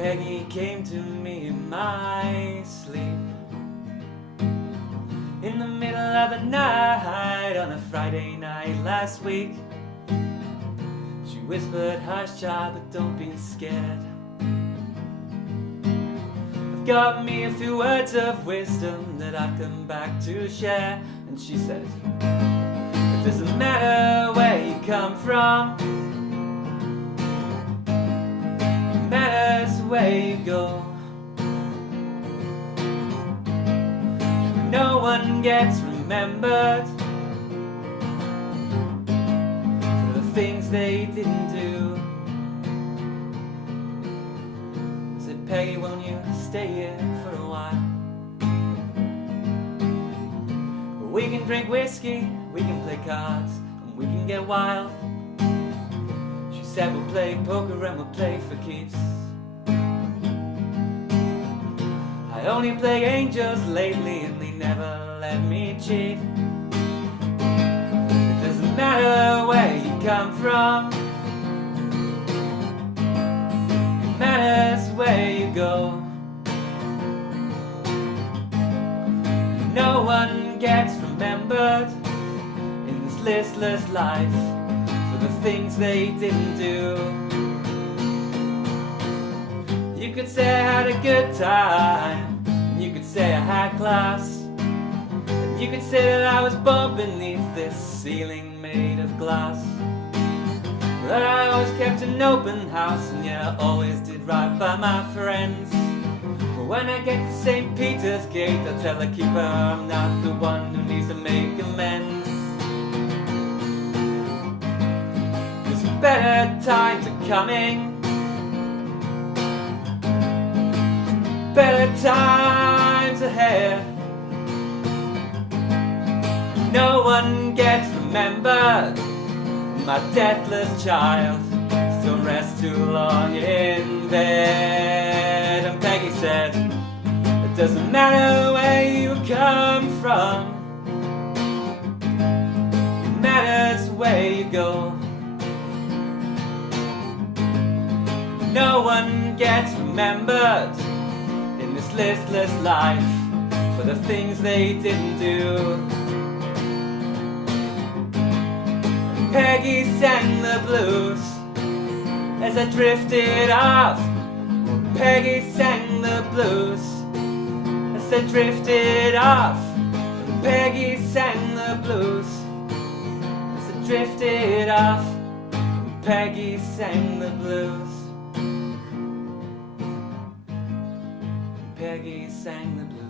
Peggy came to me in my sleep in the middle of the night on a Friday night last week. She whispered, "Hush, child, but don't be scared. I've got me a few words of wisdom that I've come back to share." And she said, "It doesn't matter where you come from, it matters where you go. No one gets remembered for the things they didn't do." I said, "Peggy, won't you stay here for a while? We can drink whiskey, we can play cards, and we can get wild." She said, "We'll play poker and we'll play for keeps. I only play angels lately and they never let me cheat. It doesn't matter where you come from, it matters where you go. No one gets remembered in this listless life for the things they didn't do." You could say I had a good time, and you could say I had class, and you could say that I was born beneath this ceiling made of glass. But I always kept an open house, and yeah, I always did right by my friends. But when I get to St. Peter's Gate, I'll tell the keeper I'm not the one who needs to make amends. There's better times are coming, better times ahead. No one gets remembered, my deathless child, so don't rest too long in bed." And Peggy said, "It doesn't matter where you come from, it matters where you go. No one gets remembered in this listless life for the things they didn't do." Peggy sang the blues as I drifted off. Peggy sang the blues as I drifted off. Peggy sang the blues as I drifted off. Peggy sang the blues. Peggy sang the blues.